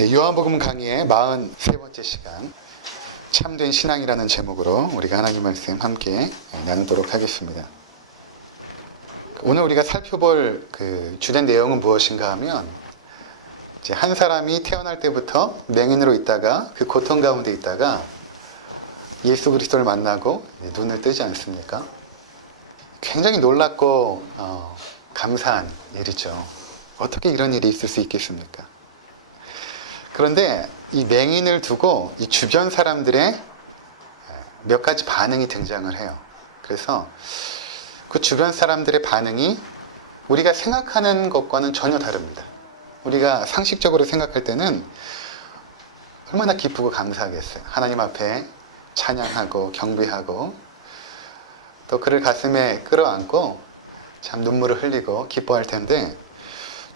네, 요한복음 강의의 43번째 시간 참된 신앙이라는 제목으로 우리가 하나님 말씀 함께 나누도록 하겠습니다. 오늘 우리가 살펴볼 주된 내용은 무엇인가 하면 이제 한 사람이 태어날 때부터 맹인으로 있다가 그 고통 가운데 있다가 예수 그리스도를 만나고 눈을 뜨지 않습니까? 굉장히 놀랍고 감사한 일이죠. 어떻게 이런 일이 있을 수 있겠습니까? 그런데 이 맹인을 두고 이 주변 사람들의 몇 가지 반응이 등장을 해요. 그래서 그 주변 사람들의 반응이 우리가 생각하는 것과는 전혀 다릅니다. 우리가 상식적으로 생각할 때는 얼마나 기쁘고 감사하겠어요. 하나님 앞에 찬양하고 경배하고 또 그를 가슴에 끌어안고 참 눈물을 흘리고 기뻐할 텐데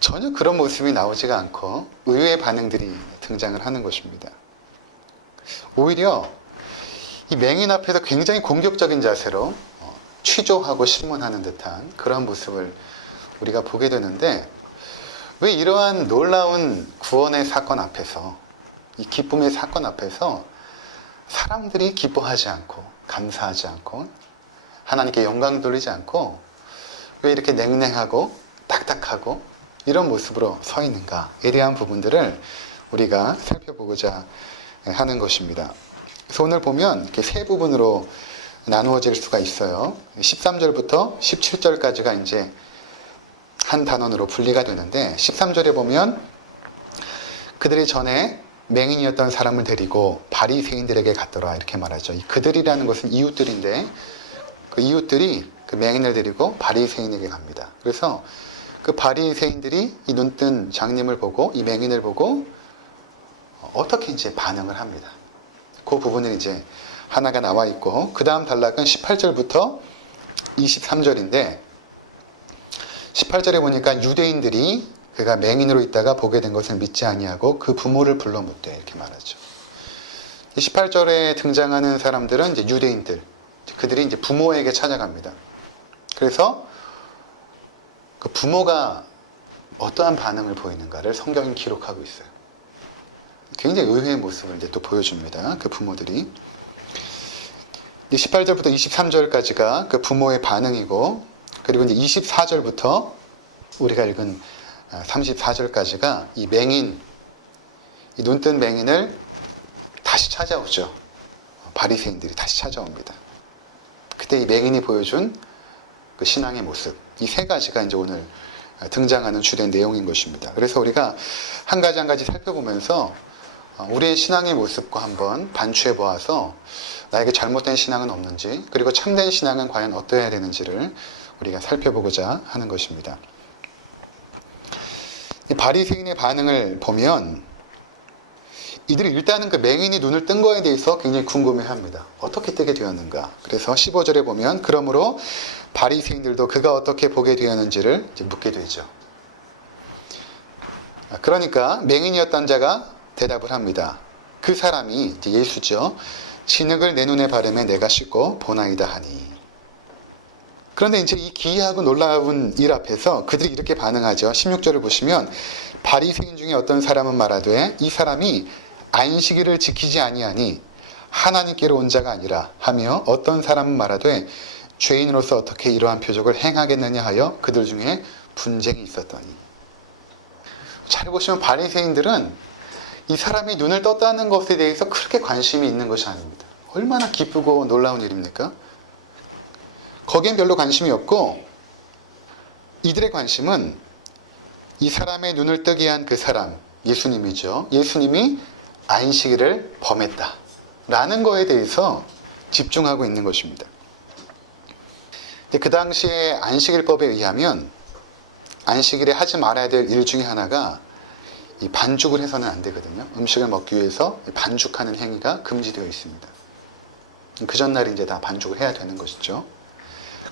전혀 그런 모습이 나오지가 않고 의외의 반응들이 등장을 하는 것입니다. 오히려 이 맹인 앞에서 굉장히 공격적인 자세로 취조하고 신문하는 듯한 그런 모습을 우리가 보게 되는데 왜 이러한 놀라운 구원의 사건 앞에서 이 기쁨의 사건 앞에서 사람들이 기뻐하지 않고 감사하지 않고 하나님께 영광 돌리지 않고 왜 이렇게 냉랭하고 딱딱하고 이런 모습으로 서 있는가에 대한 부분들을 우리가 살펴보고자 하는 것입니다. 그래서 오늘 보면 이렇게 세 부분으로 나누어질 수가 있어요. 13절부터 17절까지가 이제 한 단원으로 분리가 되는데 13절에 보면 그들이 전에 맹인이었던 사람을 데리고 바리새인들에게 갔더라 이렇게 말하죠. 이 그들이라는 것은 이웃들인데 그 이웃들이 그 맹인을 데리고 바리새인에게 갑니다. 그래서 그 바리새인들이 이 눈뜬 장님을 보고 이 맹인을 보고 어떻게 이제 반응을 합니다. 그 부분은 이제 하나가 나와 있고 그 다음 단락은 18절부터 23절인데 18절에 보니까 유대인들이 그가 맹인으로 있다가 보게 된 것을 믿지 아니하고 그 부모를 불러 묻되 이렇게 말하죠. 18절에 등장하는 사람들은 이제 유대인들, 그들이 이제 부모에게 찾아갑니다. 그래서 그 부모가 어떠한 반응을 보이는가를 성경이 기록하고 있어요. 굉장히 의외의 모습을 이제 또 보여줍니다. 그 부모들이. 18절부터 23절까지가 그 부모의 반응이고, 그리고 이제 24절부터 우리가 읽은 34절까지가 이 맹인, 이 눈뜬 맹인을 다시 찾아오죠. 바리새인들이 다시 찾아옵니다. 그때 이 맹인이 보여준 그 신앙의 모습, 이 세 가지가 이제 오늘 등장하는 주된 내용인 것입니다. 그래서 우리가 한 가지 한 가지 살펴보면서 우리의 신앙의 모습과 한번 반추해 보아서 나에게 잘못된 신앙은 없는지, 그리고 참된 신앙은 과연 어떠해야 되는지를 우리가 살펴보고자 하는 것입니다. 이 바리새인의 반응을 보면 이들이 일단은 그 맹인이 눈을 뜬 거에 대해서 굉장히 궁금해합니다. 어떻게 뜨게 되었는가? 그래서 15절에 보면 그러므로 바리새인들도 그가 어떻게 보게 되었는지를 이제 묻게 되죠. 그러니까 맹인이었던 자가 대답을 합니다. 그 사람이 이제 예수죠. 진흙을 내 눈에 바르매 내가 씻고 보나이다 하니. 그런데 이제 이 기이하고 놀라운 일 앞에서 그들이 이렇게 반응하죠. 16절을 보시면 바리새인 중에 어떤 사람은 말하되 이 사람이 안식일을 지키지 아니하니 하나님께로 온 자가 아니라 하며 어떤 사람은 말하되 죄인으로서 어떻게 이러한 표적을 행하겠느냐 하여 그들 중에 분쟁이 있었더니. 잘 보시면 바리새인들은 이 사람이 눈을 떴다는 것에 대해서 그렇게 관심이 있는 것이 아닙니다. 얼마나 기쁘고 놀라운 일입니까? 거기엔 별로 관심이 없고 이들의 관심은 이 사람의 눈을 뜨게 한 그 사람, 예수님이죠. 예수님이 안식일을 범했다 라는 거에 대해서 집중하고 있는 것입니다. 그 당시에 안식일법에 의하면 안식일에 하지 말아야 될 일 중에 하나가 이 반죽을 해서는 안 되거든요. 음식을 먹기 위해서 반죽하는 행위가 금지되어 있습니다. 그 전날에 이제 다 반죽을 해야 되는 것이죠.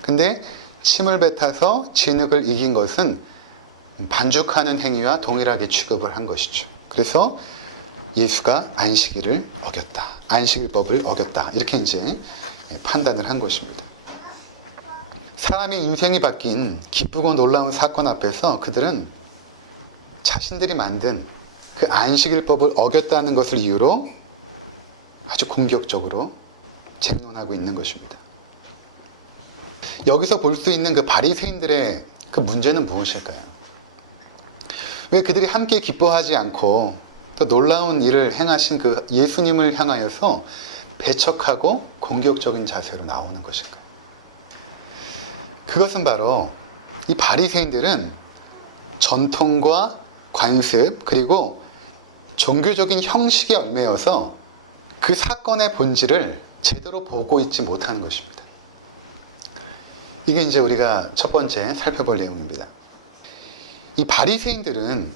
근데 침을 뱉어서 진흙을 이긴 것은 반죽하는 행위와 동일하게 취급을 한 것이죠. 그래서 예수가 안식일을 어겼다. 안식일법을 어겼다. 이렇게 이제 판단을 한 것입니다. 사람의 인생이 바뀐 기쁘고 놀라운 사건 앞에서 그들은 자신들이 만든 그 안식일법을 어겼다는 것을 이유로 아주 공격적으로 쟁론하고 있는 것입니다. 여기서 볼 수 있는 그 바리새인들의 그 문제는 무엇일까요? 왜 그들이 함께 기뻐하지 않고 또 놀라운 일을 행하신 그 예수님을 향하여서 배척하고 공격적인 자세로 나오는 것일까요? 그것은 바로 이 바리새인들은 전통과 관습 그리고 종교적인 형식에 얽매여서 그 사건의 본질을 제대로 보고 있지 못하는 것입니다. 이게 이제 우리가 첫 번째 살펴볼 내용입니다. 이 바리새인들은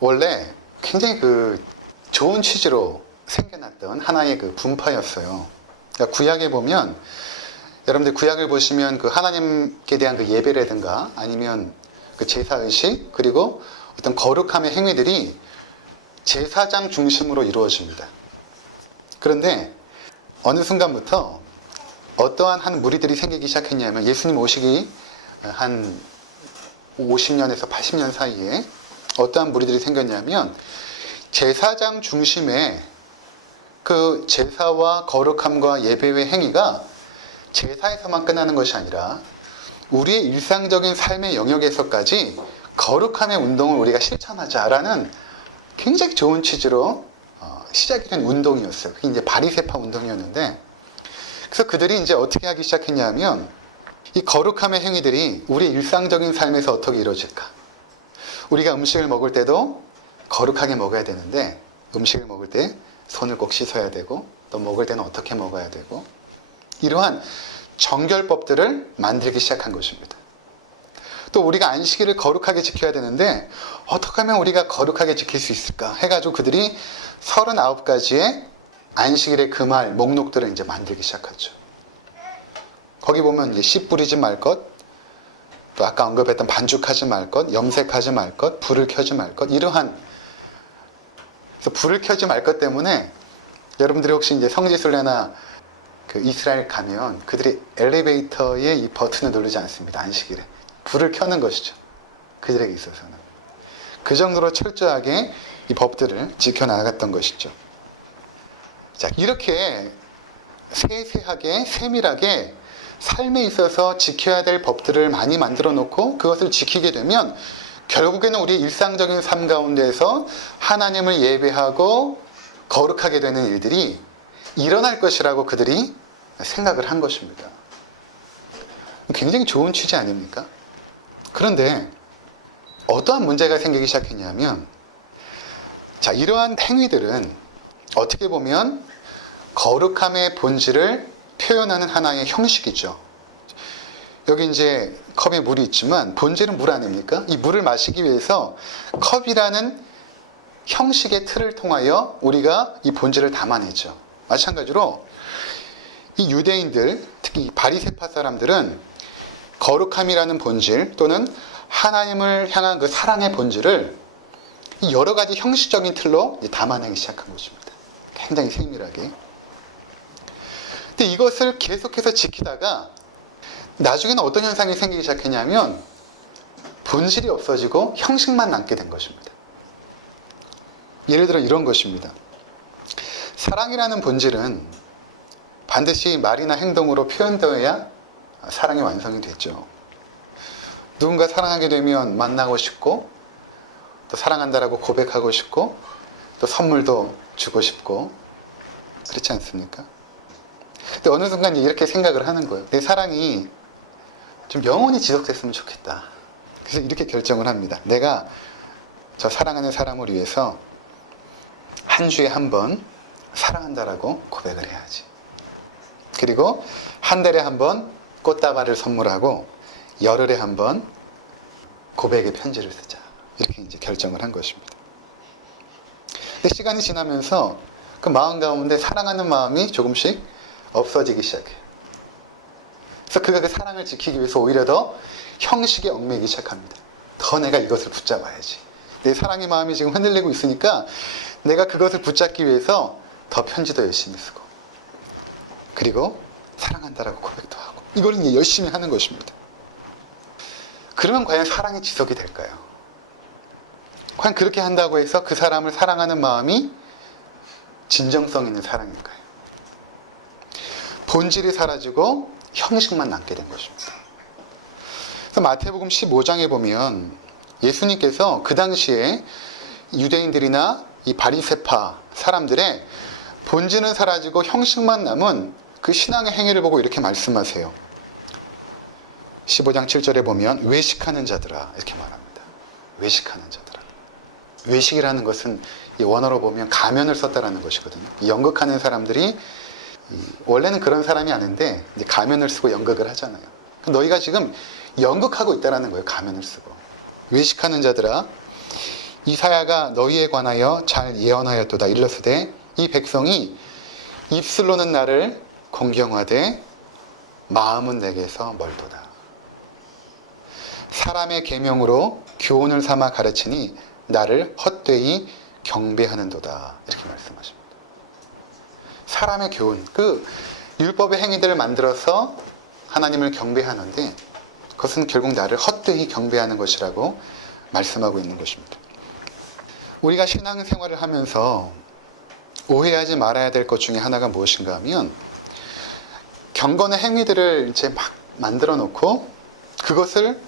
원래 굉장히 그 좋은 취지로 생겨났던 하나의 그 분파였어요. 그러니까 구약에 보면 여러분들 구약을 보시면 그 하나님께 대한 그 예배라든가 아니면 그 제사의식 그리고 어떤 거룩함의 행위들이 제사장 중심으로 이루어집니다. 그런데 어느 순간부터 어떠한 한 무리들이 생기기 시작했냐면 예수님 오시기 한 50년에서 80년 사이에 어떠한 무리들이 생겼냐면 제사장 중심의 그 제사와 거룩함과 예배의 행위가 제사에서만 끝나는 것이 아니라 우리의 일상적인 삶의 영역에서까지 거룩함의 운동을 우리가 실천하자라는 굉장히 좋은 취지로 시작이 된 운동이었어요. 그게 이제 바리새파 운동이었는데, 그래서 그들이 이제 어떻게 하기 시작했냐면 이 거룩함의 행위들이 우리의 일상적인 삶에서 어떻게 이루어질까? 우리가 음식을 먹을 때도 거룩하게 먹어야 되는데 음식을 먹을 때 손을 꼭 씻어야 되고 또 먹을 때는 어떻게 먹어야 되고 이러한 정결법들을 만들기 시작한 것입니다. 또 우리가 안식일을 거룩하게 지켜야 되는데 어떻게 하면 우리가 거룩하게 지킬 수 있을까 해가지고 그들이 39가지의 안식일의 금할 목록들을 이제 만들기 시작하죠. 거기 보면 이제 씨 뿌리지 말 것, 또 아까 언급했던 반죽하지 말 것, 염색하지 말 것, 불을 켜지 말 것, 이러한. 그래서 불을 켜지 말 것 때문에 여러분들이 혹시 이제 성지순례나 그 이스라엘 가면 그들이 엘리베이터의 이 버튼을 누르지 않습니다. 안식일에. 불을 켜는 것이죠. 그들에게 있어서는. 그 정도로 철저하게 이 법들을 지켜나갔던 것이죠. 자, 이렇게 세세하게, 세밀하게 삶에 있어서 지켜야 될 법들을 많이 만들어 놓고 그것을 지키게 되면 결국에는 우리 일상적인 삶 가운데에서 하나님을 예배하고 거룩하게 되는 일들이 일어날 것이라고 그들이 생각을 한 것입니다. 굉장히 좋은 취지 아닙니까? 그런데 어떠한 문제가 생기기 시작했냐면, 자, 이러한 행위들은 어떻게 보면 거룩함의 본질을 표현하는 하나의 형식이죠. 여기 이제 컵에 물이 있지만 본질은 물 아닙니까? 이 물을 마시기 위해서 컵이라는 형식의 틀을 통하여 우리가 이 본질을 담아내죠. 마찬가지로 이 유대인들, 특히 바리새파 사람들은 거룩함이라는 본질 또는 하나님을 향한 그 사랑의 본질을 여러 가지 형식적인 틀로 담아내기 시작한 것입니다. 굉장히 세밀하게. 근데 이것을 계속해서 지키다가 나중에는 어떤 현상이 생기기 시작했냐면 본질이 없어지고 형식만 남게 된 것입니다. 예를 들어 이런 것입니다. 사랑이라는 본질은 반드시 말이나 행동으로 표현되어야 사랑이 완성이 되죠. 누군가 사랑하게 되면 만나고 싶고 또 사랑한다라고 고백하고 싶고 또 선물도 주고 싶고 그렇지 않습니까? 근데 어느 순간 이렇게 생각을 하는 거예요. 내 사랑이 좀 영원히 지속됐으면 좋겠다. 그래서 이렇게 결정을 합니다. 내가 저 사랑하는 사람을 위해서 한 주에 한 번 사랑한다라고 고백을 해야지. 그리고 한 달에 한 번 꽃다발을 선물하고 열흘에 한 번 고백의 편지를 쓰자. 이렇게 이제 결정을 한 것입니다. 근데 시간이 지나면서 그 마음 가운데 사랑하는 마음이 조금씩 없어지기 시작해요. 그래서 그가 그 사랑을 지키기 위해서 오히려 더 형식에 얽매이기 시작합니다. 더 내가 이것을 붙잡아야지. 내 사랑의 마음이 지금 흔들리고 있으니까 내가 그것을 붙잡기 위해서 더 편지도 열심히 쓰고 그리고 사랑한다라고 고백도 하고 이걸 이제 열심히 하는 것입니다. 그러면 과연 사랑이 지속이 될까요? 과연 그렇게 한다고 해서 그 사람을 사랑하는 마음이 진정성 있는 사랑일까요? 본질이 사라지고 형식만 남게 된 것입니다. 그래서 마태복음 15장에 보면 예수님께서 그 당시에 유대인들이나 이 바리새파 사람들의 본질은 사라지고 형식만 남은 그 신앙의 행위를 보고 이렇게 말씀하세요. 15장 7절에 보면 외식하는 자들아 이렇게 말합니다. 외식하는 자들아. 외식이라는 것은 이 원어로 보면 가면을 썼다라는 것이거든요. 연극하는 사람들이 원래는 그런 사람이 아닌데 이제 가면을 쓰고 연극을 하잖아요. 너희가 지금 연극하고 있다라는 거예요. 가면을 쓰고. 외식하는 자들아 이사야가 너희에 관하여 잘 예언하였도다. 일렀으되 이 백성이 입술로는 나를 공경하되 마음은 내게서 멀도다. 사람의 계명으로 교훈을 삼아 가르치니 나를 헛되이 경배하는도다. 이렇게 말씀하십니다. 사람의 교훈, 그 율법의 행위들을 만들어서 하나님을 경배하는데 그것은 결국 나를 헛되이 경배하는 것이라고 말씀하고 있는 것입니다. 우리가 신앙생활을 하면서 오해하지 말아야 될 것 중에 하나가 무엇인가 하면 경건의 행위들을 이제 막 만들어 놓고 그것을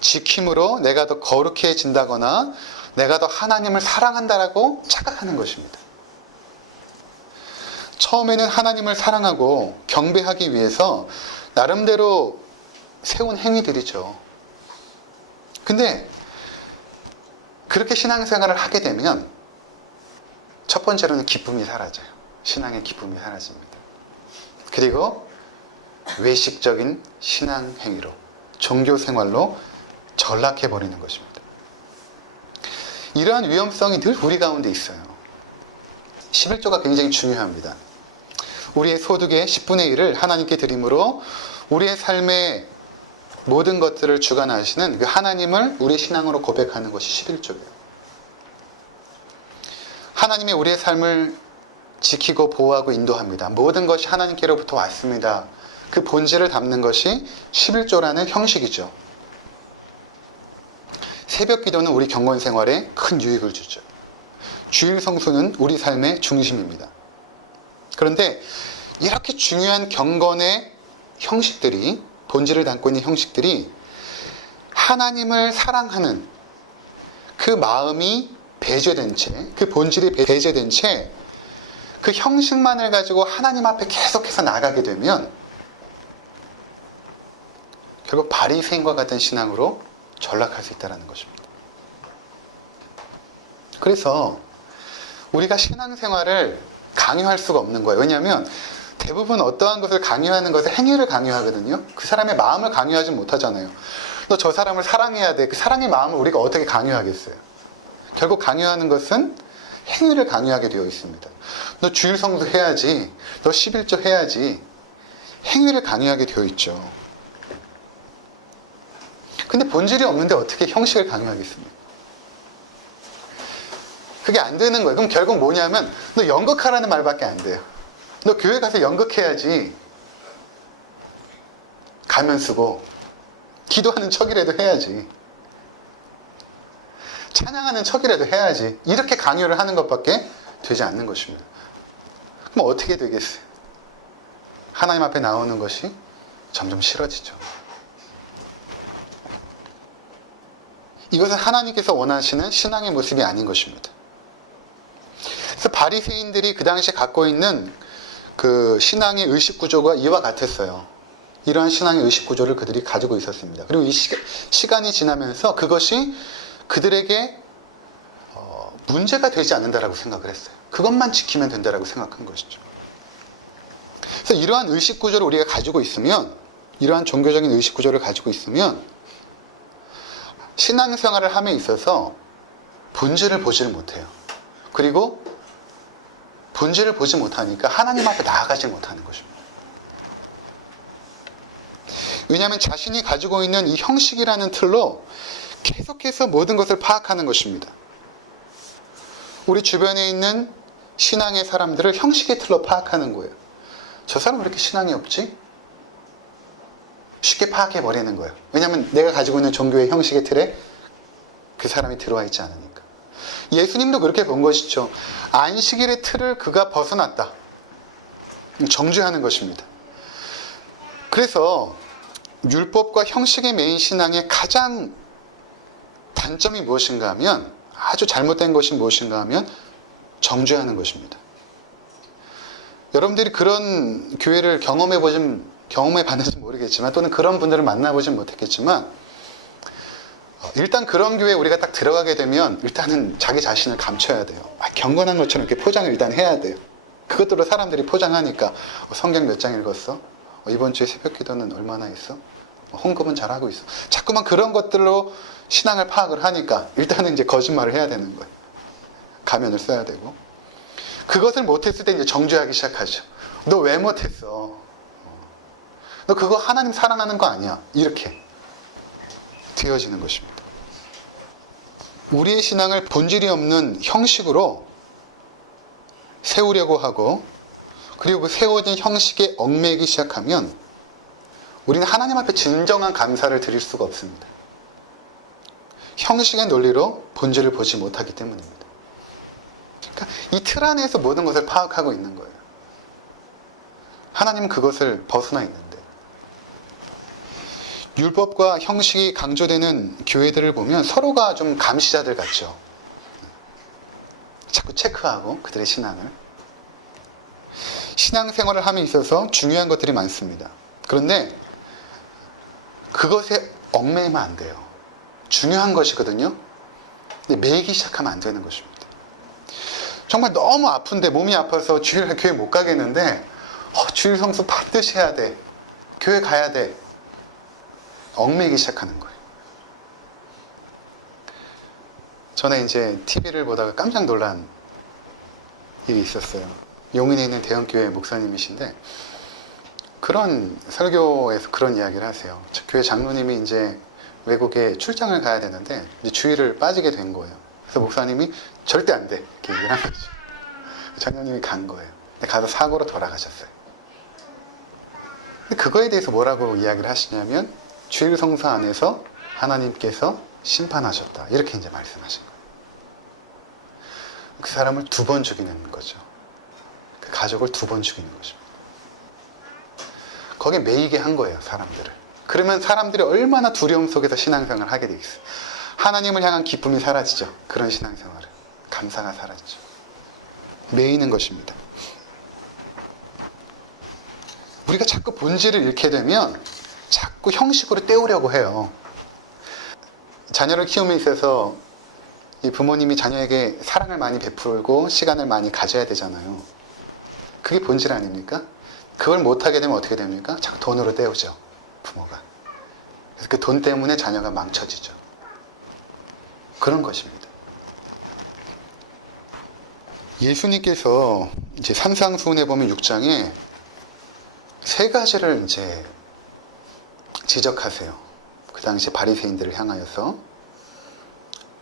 지킴으로 내가 더 거룩해진다거나 내가 더 하나님을 사랑한다라고 착각하는 것입니다. 처음에는 하나님을 사랑하고 경배하기 위해서 나름대로 세운 행위들이죠. 근데 그렇게 신앙생활을 하게 되면 첫 번째로는 기쁨이 사라져요. 신앙의 기쁨이 사라집니다. 그리고 외식적인 신앙행위로 종교생활로 전락해버리는 것입니다. 이러한 위험성이 늘 우리 가운데 있어요. 11조가 굉장히 중요합니다. 우리의 소득의 10분의 1을 하나님께 드림으로 우리의 삶의 모든 것들을 주관하시는 그 하나님을 우리의 신앙으로 고백하는 것이 11조예요. 하나님이 우리의 삶을 지키고 보호하고 인도합니다. 모든 것이 하나님께로부터 왔습니다. 그 본질을 담는 것이 11조라는 형식이죠. 새벽 기도는 우리 경건 생활에 큰 유익을 주죠. 주일 성수는 우리 삶의 중심입니다. 그런데 이렇게 중요한 경건의 형식들이, 본질을 담고 있는 형식들이 하나님을 사랑하는 그 마음이 배제된 채, 그 본질이 배제된 채 그 형식만을 가지고 하나님 앞에 계속해서 나가게 되면 결국 바리새인과 같은 신앙으로 전락할 수 있다는 것입니다. 그래서 우리가 신앙생활을 강요할 수가 없는 거예요. 왜냐하면 대부분 어떠한 것을 강요하는 것은 행위를 강요하거든요. 그 사람의 마음을 강요하지 못하잖아요. 너 저 사람을 사랑해야 돼. 그 사랑의 마음을 우리가 어떻게 강요하겠어요? 결국 강요하는 것은 행위를 강요하게 되어 있습니다. 너 주일 성수 해야지. 너 11조 해야지. 행위를 강요하게 되어 있죠. 근데 본질이 없는데 어떻게 형식을 강요하겠습니까? 그게 안 되는 거예요. 그럼 결국 뭐냐면 너 연극하라는 말밖에 안 돼요. 너 교회 가서 연극해야지. 가면 쓰고 기도하는 척이라도 해야지. 찬양하는 척이라도 해야지. 이렇게 강요를 하는 것밖에 되지 않는 것입니다. 그럼 어떻게 되겠어요? 하나님 앞에 나오는 것이 점점 싫어지죠. 이것은 하나님께서 원하시는 신앙의 모습이 아닌 것입니다. 그래서 바리새인들이 그 당시에 갖고 있는 그 신앙의 의식 구조가 이와 같았어요. 이러한 신앙의 의식 구조를 그들이 가지고 있었습니다. 그리고 이 시간이 지나면서 그것이 그들에게 문제가 되지 않는다라고 생각을 했어요. 그것만 지키면 된다라고 생각한 것이죠. 그래서 이러한 의식 구조를 우리가 가지고 있으면, 이러한 종교적인 의식 구조를 가지고 있으면 신앙생활을 함에 있어서 본질을 보지를 못해요. 그리고 본질을 보지 못하니까 하나님 앞에 나아가지 못하는 것입니다. 왜냐하면 자신이 가지고 있는 이 형식이라는 틀로 계속해서 모든 것을 파악하는 것입니다. 우리 주변에 있는 신앙의 사람들을 형식의 틀로 파악하는 거예요. 저 사람은 왜 이렇게 신앙이 없지? 쉽게 파악해버리는 거예요. 왜냐하면 내가 가지고 있는 종교의 형식의 틀에 그 사람이 들어와 있지 않으니까. 예수님도 그렇게 본 것이죠. 안식일의 틀을 그가 벗어났다. 정죄하는 것입니다. 그래서 율법과 형식에 매인 신앙의 가장 단점이 무엇인가 하면, 아주 잘못된 것이 무엇인가 하면 정죄하는 것입니다. 여러분들이 그런 교회를 경험해 봤는지 모르겠지만, 또는 그런 분들을 만나보진 못했겠지만, 일단 그런 교회에 우리가 딱 들어가게 되면 일단은 자기 자신을 감춰야 돼요. 경건한 것처럼 이렇게 포장을 일단 해야 돼요. 그것들로 사람들이 포장하니까 성경 몇 장 읽었어? 이번 주에 새벽 기도는 얼마나 했어? 헌금은 잘하고 있어. 자꾸만 그런 것들로 신앙을 파악을 하니까 일단은 이제 거짓말을 해야 되는 거예요. 가면을 써야 되고. 그것을 못했을 때 이제 정죄하기 시작하죠. 너 왜 못했어? 너 그거 하나님 사랑하는 거 아니야? 이렇게 되어지는 것입니다. 우리의 신앙을 본질이 없는 형식으로 세우려고 하고, 그리고 그 세워진 형식에 얽매이기 시작하면 우리는 하나님 앞에 진정한 감사를 드릴 수가 없습니다. 형식의 논리로 본질을 보지 못하기 때문입니다. 그러니까 이 틀 안에서 모든 것을 파악하고 있는 거예요. 하나님은 그것을 벗어나 있는데, 율법과 형식이 강조되는 교회들을 보면 서로가 좀 감시자들 같죠. 자꾸 체크하고 그들의 신앙을. 신앙생활을 함에 있어서 중요한 것들이 많습니다. 그런데 그것에 얽매이면 안 돼요. 중요한 것이거든요. 근데 매이기 시작하면 안 되는 것입니다. 정말 너무 아픈데, 몸이 아파서 주일날 교회 못 가겠는데, 주일 성수 반드시 해야 돼. 교회 가야 돼. 얽매이기 시작하는 거예요. 전에 이제 TV를 보다가 깜짝 놀란 일이 있었어요. 용인에 있는 대형교회 목사님이신데, 그런 설교에서 그런 이야기를 하세요. 교회 장로님이 이제 외국에 출장을 가야 되는데 이제 주일을 빠지게 된 거예요. 그래서 목사님이 절대 안 돼, 이렇게 얘기를 한 거죠. 장로님이 간 거예요. 근데 가서 사고로 돌아가셨어요. 근데 그거에 대해서 뭐라고 이야기를 하시냐면, 주일 성사 안에서 하나님께서 심판하셨다, 이렇게 이제 말씀하신 거예요. 그 사람을 2번 죽이는 거죠. 그 가족을 2번 죽이는 것입니다. 거기에 매이게 한 거예요, 사람들을. 그러면 사람들이 얼마나 두려움 속에서 신앙생활을 하게 되겠어요. 하나님을 향한 기쁨이 사라지죠. 그런 신앙생활은. 감사가 사라지죠. 매이는 것입니다. 우리가 자꾸 본질을 잃게 되면 자꾸 형식으로 때우려고 해요. 자녀를 키움에 있어서 이 부모님이 자녀에게 사랑을 많이 베풀고 시간을 많이 가져야 되잖아요. 그게 본질 아닙니까? 그걸 못하게 되면 어떻게 됩니까? 자꾸 돈으로 때우죠, 부모가. 그래서 그 돈 때문에 자녀가 망쳐지죠. 그런 것입니다. 예수님께서 이제 산상수훈에 보면 6장에 3가지를 이제 지적하세요. 그 당시 바리새인들을 향하여서.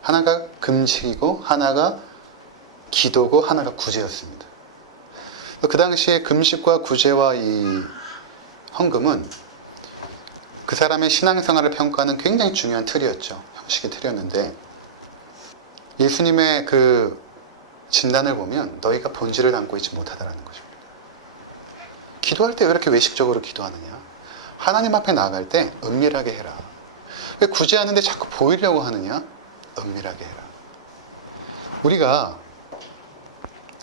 하나가 금식이고, 하나가 기도고, 하나가 구제였습니다. 그 당시에 금식과 구제와 이 헌금은 그 사람의 신앙생활을 평가하는 굉장히 중요한 틀이었죠. 형식의 틀이었는데, 예수님의 그 진단을 보면 너희가 본질을 담고 있지 못하다라는 것입니다. 기도할 때 왜 이렇게 외식적으로 기도하느냐? 하나님 앞에 나아갈 때 은밀하게 해라. 왜 구제하는데 자꾸 보이려고 하느냐? 은밀하게 해라. 우리가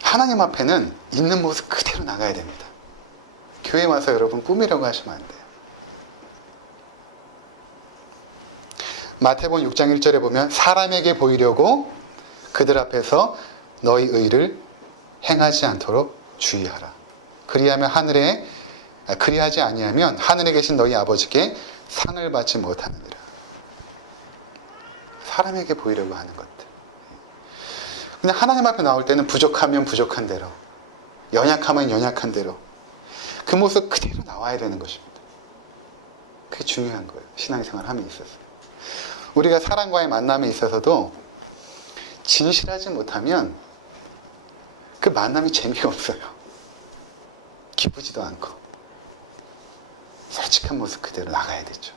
하나님 앞에는 있는 모습 그대로 나가야 됩니다. 교회 와서 여러분 꾸미려고 하시면 안 돼요. 마태복음 6장 1절에 보면 사람에게 보이려고 그들 앞에서 너희 의를 행하지 않도록 주의하라. 그리하지 아니하면 하늘에 계신 너희 아버지께 상을 받지 못하느니라. 사람에게 보이려고 하는 것들. 그냥 하나님 앞에 나올 때는 부족하면 부족한 대로, 연약하면 연약한 대로 그 모습 그대로 나와야 되는 것입니다. 그게 중요한 거예요. 신앙생활 함에 있어서. 우리가 사람과의 만남에 있어서도 진실하지 못하면 그 만남이 재미가 없어요. 기쁘지도 않고. 솔직한 모습 그대로 나가야 되죠.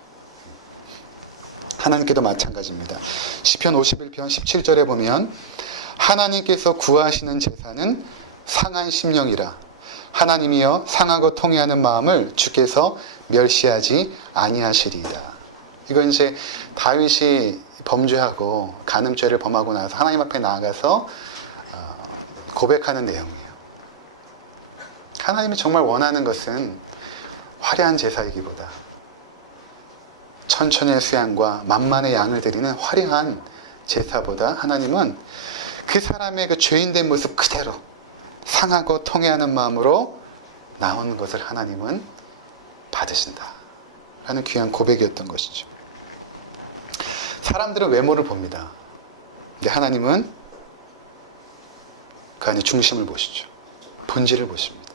하나님께도 마찬가지입니다. 시편 51편 17절에 보면 하나님께서 구하시는 제사는 상한 심령이라. 하나님이여 상하고 통회하는 마음을 주께서 멸시하지 아니하시리이다. 이건 이제 다윗이 범죄하고 간음죄를 범하고 나서 하나님 앞에 나아가서 고백하는 내용이에요. 하나님이 정말 원하는 것은 화려한 제사이기보다 천천의 수양과 만만의 양을 드리는 화려한 제사보다 하나님은 그 사람의 그 죄인된 모습 그대로 상하고 통회하는 마음으로 나오는 것을 하나님은 받으신다 라는 귀한 고백이었던 것이죠. 사람들은 외모를 봅니다. 근데 하나님은 그 안에 중심을 보시죠. 본질을 보십니다.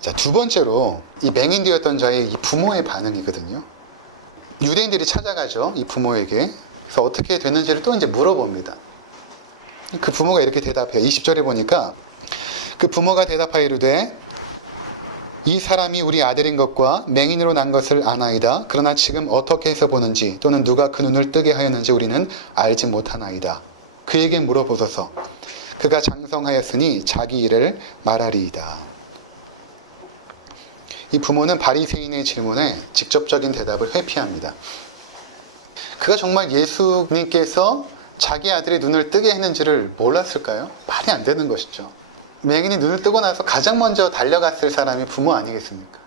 자, 두 번째로 이 맹인되었던 자의 이 부모의 반응이거든요. 유대인들이 찾아가죠. 이 부모에게. 그래서 어떻게 됐는지를 또 이제 물어봅니다. 그 부모가 이렇게 대답해요. 20절에 보니까 그 부모가 대답하여 이르되 이 사람이 우리 아들인 것과 맹인으로 난 것을 아나이다. 그러나 지금 어떻게 해서 보는지 또는 누가 그 눈을 뜨게 하였는지 우리는 알지 못하나이다. 그에게 물어보소서. 그가 장성하였으니 자기 일을 말하리이다. 이 부모는 바리새인의 질문에 직접적인 대답을 회피합니다. 그가 정말 예수님께서 자기 아들의 눈을 뜨게 했는지를 몰랐을까요? 말이 안 되는 것이죠. 맹인이 눈을 뜨고 나서 가장 먼저 달려갔을 사람이 부모 아니겠습니까?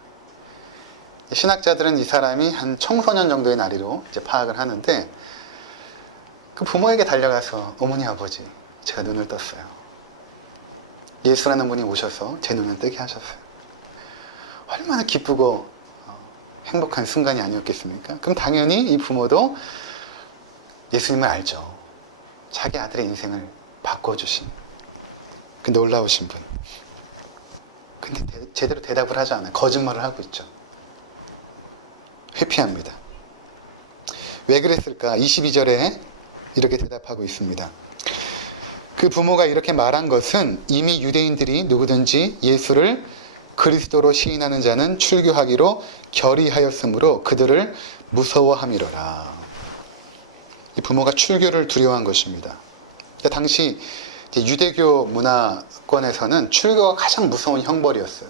신학자들은 이 사람이 한 청소년 정도의 나이로 이제 파악을 하는데 그 부모에게 달려가서 어머니 아버지 제가 눈을 떴어요. 예수라는 분이 오셔서 제 눈을 뜨게 하셨어요. 얼마나 기쁘고 행복한 순간이 아니었겠습니까? 그럼 당연히 이 부모도 예수님을 알죠. 자기 아들의 인생을 바꿔주신 그 놀라우신 분. 근데 제대로 대답을 하지 않아요. 거짓말을 하고 있죠. 회피합니다. 왜 그랬을까? 22절에 이렇게 대답하고 있습니다. 그 부모가 이렇게 말한 것은 이미 유대인들이 누구든지 예수를 그리스도로 시인하는 자는 출교하기로 결의하였으므로 그들을 무서워함이로라. 이 부모가 출교를 두려워한 것입니다. 당시 유대교 문화권에서는 출교가 가장 무서운 형벌이었어요.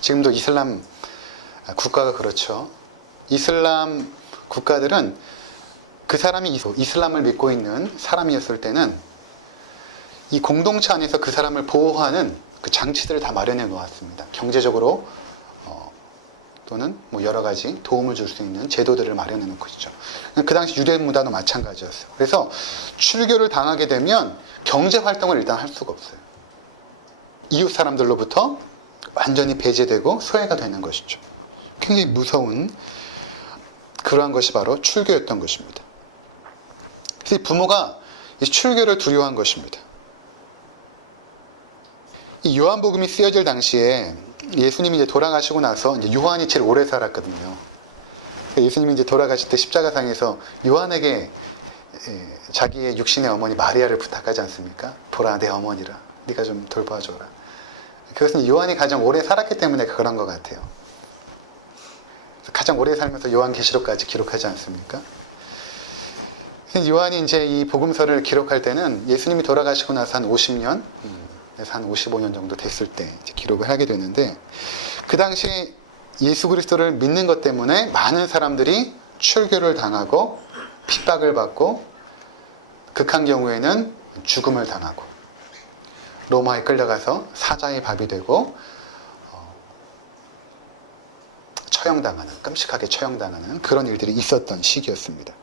지금도 이슬람 국가가 그렇죠. 이슬람 국가들은 그 사람이 이슬람을 믿고 있는 사람이었을 때는 이 공동체 안에서 그 사람을 보호하는 그 장치들을 다 마련해 놓았습니다. 경제적으로 또는 뭐 여러 가지 도움을 줄 수 있는 제도들을 마련해 놓고 있죠. 그 당시 유대 문화도 마찬가지였어요. 그래서 출교를 당하게 되면 경제 활동을 일단 할 수가 없어요. 이웃 사람들로부터 완전히 배제되고 소외가 되는 것이죠. 굉장히 무서운 그러한 것이 바로 출교였던 것입니다. 그래서 이 부모가 이 출교를 두려워한 것입니다. 이 요한복음이 쓰여질 당시에 예수님이 이제 돌아가시고 나서 이제 요한이 제일 오래 살았거든요. 예수님이 이제 돌아가실 때 십자가상에서 요한에게 자기의 육신의 어머니 마리아를 부탁하지 않습니까? 보라 내 어머니라. 네가 좀 돌봐줘라. 그것은 요한이 가장 오래 살았기 때문에 그런 것 같아요. 가장 오래 살면서 요한계시록까지 기록하지 않습니까? 요한이 이제 이 복음서를 기록할 때는 예수님이 돌아가시고 나서 한 50년, 한 55년 정도 됐을 때 이제 기록을 하게 되는데, 그 당시 예수 그리스도를 믿는 것 때문에 많은 사람들이 출교를 당하고 핍박을 받고 극한 경우에는 죽음을 당하고 로마에 끌려가서 사자의 밥이 되고 처형당하는, 끔찍하게 처형당하는 그런 일들이 있었던 시기였습니다.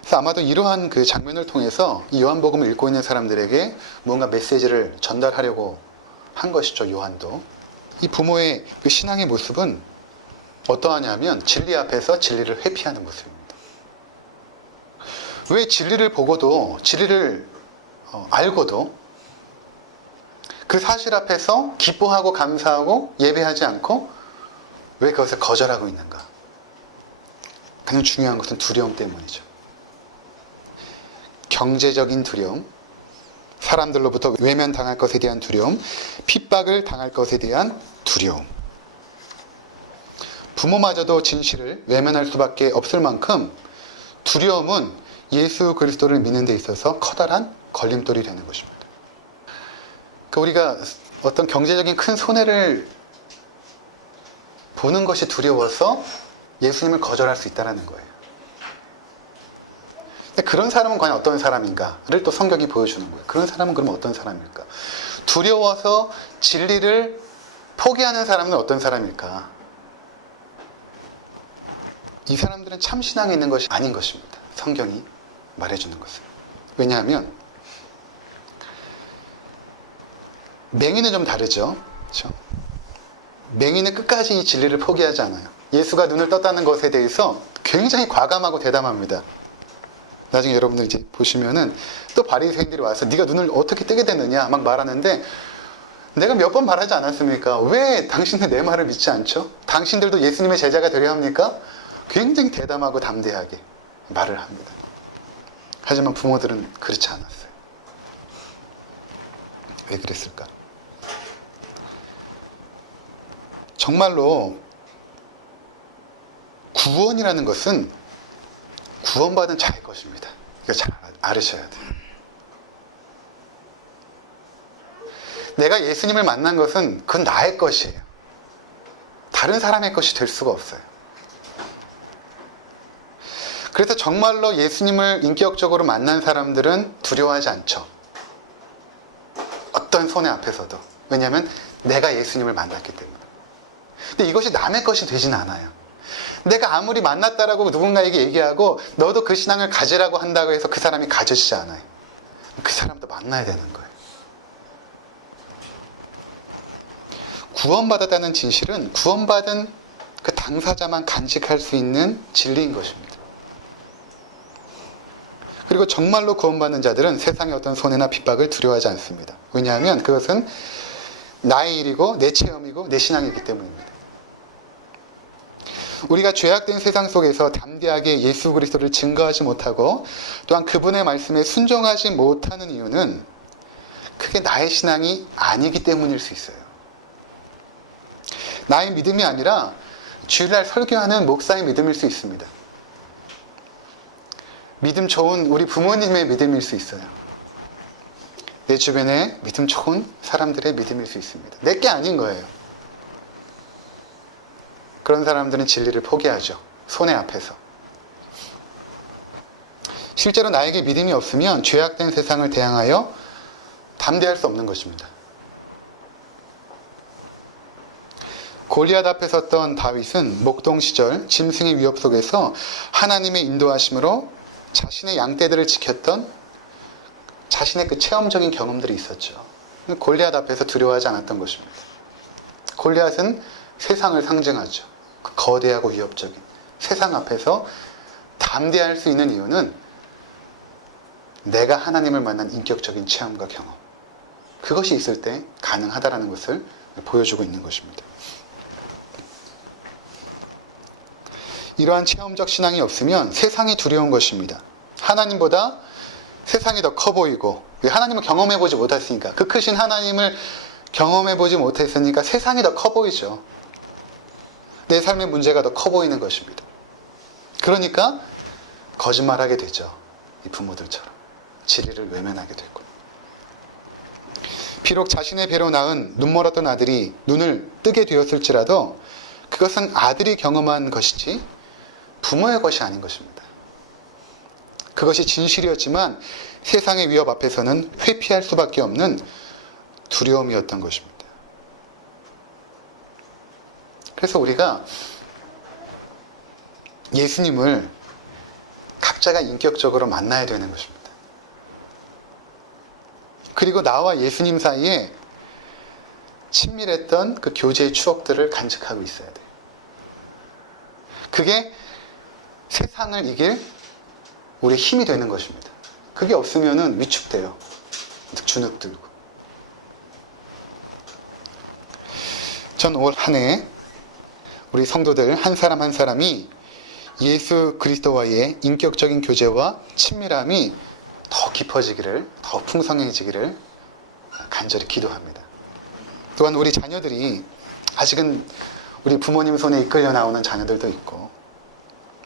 그래서 아마도 이러한 그 장면을 통해서 이 요한복음을 읽고 있는 사람들에게 뭔가 메시지를 전달하려고 한 것이죠. 요한도. 이 부모의 그 신앙의 모습은 어떠하냐면 진리 앞에서 진리를 회피하는 모습입니다. 왜 진리를 보고도, 진리를 알고도 그 사실 앞에서 기뻐하고 감사하고 예배하지 않고 왜 그것을 거절하고 있는가? 가장 중요한 것은 두려움 때문이죠. 경제적인 두려움, 사람들로부터 외면당할 것에 대한 두려움, 핍박을 당할 것에 대한 두려움. 부모마저도 진실을 외면할 수밖에 없을 만큼 두려움은 예수 그리스도를 믿는 데 있어서 커다란 걸림돌이 되는 것입니다. 그러니까 우리가 어떤 경제적인 큰 손해를 보는 것이 두려워서 예수님을 거절할 수 있다는 거예요. 근데 그런 사람은 과연 어떤 사람인가를 또 성경이 보여주는 거예요. 그런 사람은 그럼 어떤 사람일까? 두려워서 진리를 포기하는 사람은 어떤 사람일까? 이 사람들은 참 신앙이 있는 것이 아닌 것입니다. 성경이 말해주는 것은. 왜냐하면 맹인은 좀 다르죠. 그렇죠? 맹인은 끝까지 이 진리를 포기하지 않아요. 예수가 눈을 떴다는 것에 대해서 굉장히 과감하고 대담합니다. 나중에 여러분들 이제 보시면은 또 바리새인들이 와서 네가 눈을 어떻게 뜨게 됐느냐 막 말하는데, 내가 몇 번 말하지 않았습니까? 왜 당신들 내 말을 믿지 않죠? 당신들도 예수님의 제자가 되려 합니까? 굉장히 대담하고 담대하게 말을 합니다. 하지만 부모들은 그렇지 않았어요. 왜 그랬을까? 정말로 구원이라는 것은 구원받은 자의 것입니다. 이거 잘 알으셔야 돼요. 내가 예수님을 만난 것은 그건 나의 것이에요. 다른 사람의 것이 될 수가 없어요. 그래서 정말로 예수님을 인격적으로 만난 사람들은 두려워하지 않죠. 어떤 손해 앞에서도. 왜냐하면 내가 예수님을 만났기 때문에. 근데 이것이 남의 것이 되진 않아요. 내가 아무리 만났다라고 누군가에게 얘기하고 너도 그 신앙을 가지라고 한다고 해서 그 사람이 가지지 않아요. 그 사람도 만나야 되는 거예요. 구원받았다는 진실은 구원받은 그 당사자만 간직할 수 있는 진리인 것입니다. 그리고 정말로 구원받는 자들은 세상의 어떤 손해나 핍박을 두려워하지 않습니다. 왜냐하면 그것은 나의 일이고 내 체험이고 내 신앙이기 때문입니다. 우리가 죄악된 세상 속에서 담대하게 예수 그리스도를 증거하지 못하고 또한 그분의 말씀에 순종하지 못하는 이유는 그게 나의 신앙이 아니기 때문일 수 있어요. 나의 믿음이 아니라 주일날 설교하는 목사의 믿음일 수 있습니다. 믿음 좋은 우리 부모님의 믿음일 수 있어요. 내 주변에 믿음 좋은 사람들의 믿음일 수 있습니다. 내게 아닌 거예요. 그런 사람들은 진리를 포기하죠. 손해 앞에서. 실제로 나에게 믿음이 없으면 죄악된 세상을 대항하여 담대할 수 없는 것입니다. 골리앗 앞에 섰던 다윗은 목동 시절 짐승의 위협 속에서 하나님의 인도하심으로 자신의 양떼들을 지켰던 자신의 그 체험적인 경험들이 있었죠. 골리앗 앞에서 두려워하지 않았던 것입니다. 골리앗은 세상을 상징하죠. 그 거대하고 위협적인 세상 앞에서 담대할 수 있는 이유는 내가 하나님을 만난 인격적인 체험과 경험, 그것이 있을 때 가능하다라는 것을 보여주고 있는 것입니다. 이러한 체험적 신앙이 없으면 세상이 두려운 것입니다. 하나님보다 세상이 더 커 보이고, 왜? 하나님을 경험해보지 못했으니까. 그 크신 하나님을 경험해보지 못했으니까 세상이 더 커 보이죠. 내 삶의 문제가 더 커 보이는 것입니다. 그러니까 거짓말하게 되죠. 이 부모들처럼 진리를 외면하게 되고. 비록 자신의 배로 낳은 눈멀었던 아들이 눈을 뜨게 되었을지라도 그것은 아들이 경험한 것이지 부모의 것이 아닌 것입니다. 그것이 진실이었지만 세상의 위협 앞에서는 회피할 수밖에 없는 두려움이었던 것입니다. 그래서 우리가 예수님을 각자가 인격적으로 만나야 되는 것입니다. 그리고 나와 예수님 사이에 친밀했던 그 교제의 추억들을 간직하고 있어야 돼요. 그게 세상을 이길 우리의 힘이 되는 것입니다. 그게 없으면 위축돼요. 주눅 들고. 전 올 한 해 우리 성도들 한 사람 한 사람이 예수 그리스도와의 인격적인 교제와 친밀함이 더 깊어지기를, 더 풍성해지기를 간절히 기도합니다. 또한 우리 자녀들이, 아직은 우리 부모님 손에 이끌려 나오는 자녀들도 있고,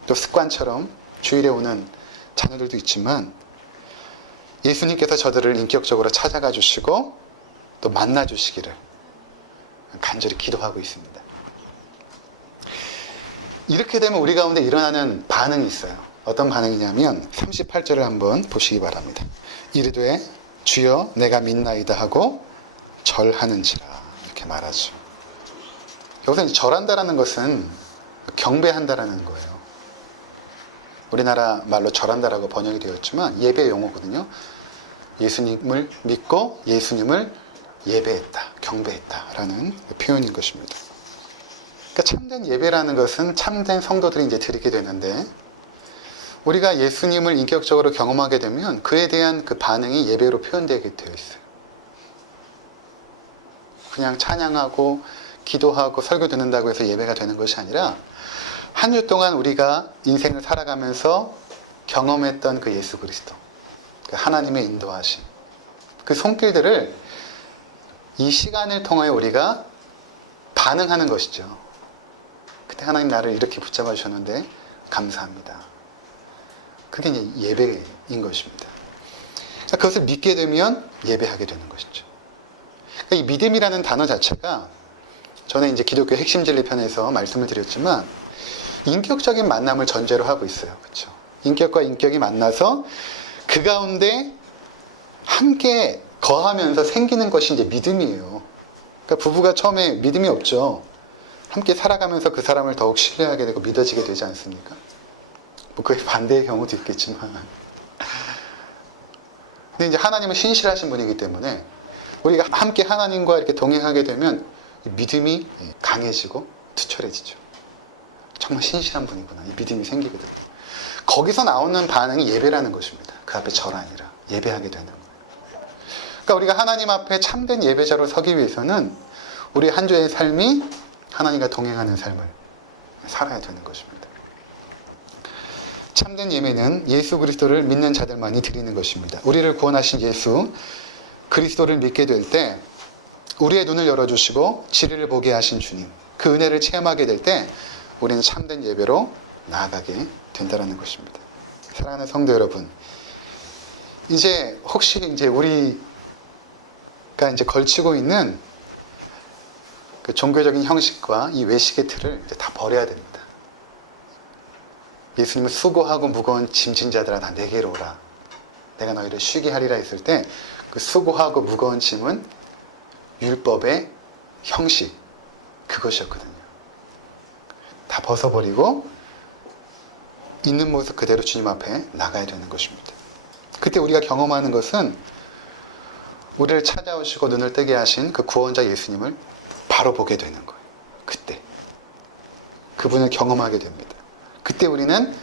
또 습관처럼 주일에 오는 자녀들도 있지만 예수님께서 저들을 인격적으로 찾아가 주시고 또 만나 주시기를 간절히 기도하고 있습니다. 이렇게 되면 우리 가운데 일어나는 반응이 있어요. 어떤 반응이냐면 38절을 한번 보시기 바랍니다. 이르되 주여 내가 믿나이다 하고 절하는지라 이렇게 말하죠. 여기서 절한다라는 것은 경배한다라는 거예요. 우리나라 말로 절한다라고 번역이 되었지만 예배 용어거든요. 예수님을 믿고 예수님을 예배했다, 경배했다라는 표현인 것입니다. 그러니까 참된 예배라는 것은 참된 성도들이 이제 드리게 되는데 우리가 예수님을 인격적으로 경험하게 되면 그에 대한 그 반응이 예배로 표현되게 되어 있어요. 그냥 찬양하고 기도하고 설교 듣는다고 해서 예배가 되는 것이 아니라 한 주 동안 우리가 인생을 살아가면서 경험했던 그 예수 그리스도, 그 하나님의 인도하심, 그 손길들을 이 시간을 통하여 우리가 반응하는 것이죠. 그때 하나님 나를 이렇게 붙잡아 주셨는데 감사합니다. 그게 이제 예배인 것입니다. 그것을 믿게 되면 예배하게 되는 것이죠. 이 믿음이라는 단어 자체가 전에 이제 기독교 핵심 진리 편에서 말씀을 드렸지만 인격적인 만남을 전제로 하고 있어요. 그렇죠? 인격과 인격이 만나서 그 가운데 함께 거하면서 생기는 것이 이제 믿음이에요. 그러니까 부부가 처음에 믿음이 없죠. 함께 살아가면서 그 사람을 더욱 신뢰하게 되고 믿어지게 되지 않습니까? 뭐 그게 반대의 경우도 있겠지만. 근데 이제 하나님은 신실하신 분이기 때문에 우리가 함께 하나님과 이렇게 동행하게 되면 믿음이 강해지고 투철해지죠. 정말 신실한 분이구나. 이 믿음이 생기거든요. 거기서 나오는 반응이 예배라는 것입니다. 그 앞에 절 아니라 예배하게 되는 거예요. 그러니까 우리가 하나님 앞에 참된 예배자로 서기 위해서는 우리 한 주의 삶이 하나님과 동행하는 삶을 살아야 되는 것입니다. 참된 예배는 예수 그리스도를 믿는 자들만이 드리는 것입니다. 우리를 구원하신 예수 그리스도를 믿게 될 때 우리의 눈을 열어주시고 진리를 보게 하신 주님, 그 은혜를 체험하게 될 때 우리는 참된 예배로 나아가게 된다는 것입니다. 사랑하는 성도 여러분, 이제 혹시 이제 우리가 이제 걸치고 있는 그 종교적인 형식과 이 외식의 틀을 이제 다 버려야 됩니다. 예수님은 수고하고 무거운 짐진 자들아 다 내게로 오라. 내가 너희를 쉬게 하리라 했을 때 그 수고하고 무거운 짐은 율법의 형식, 그것이었거든요. 다 벗어버리고 있는 모습 그대로 주님 앞에 나가야 되는 것입니다. 그때 우리가 경험하는 것은 우리를 찾아오시고 눈을 뜨게 하신 그 구원자 예수님을 바로 보게 되는 거예요. 그때 그분을 경험하게 됩니다. 그때 우리는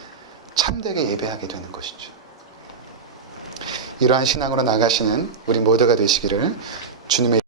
참되게 예배하게 되는 것이죠. 이러한 신앙으로 나가시는 우리 모두가 되시기를 주님의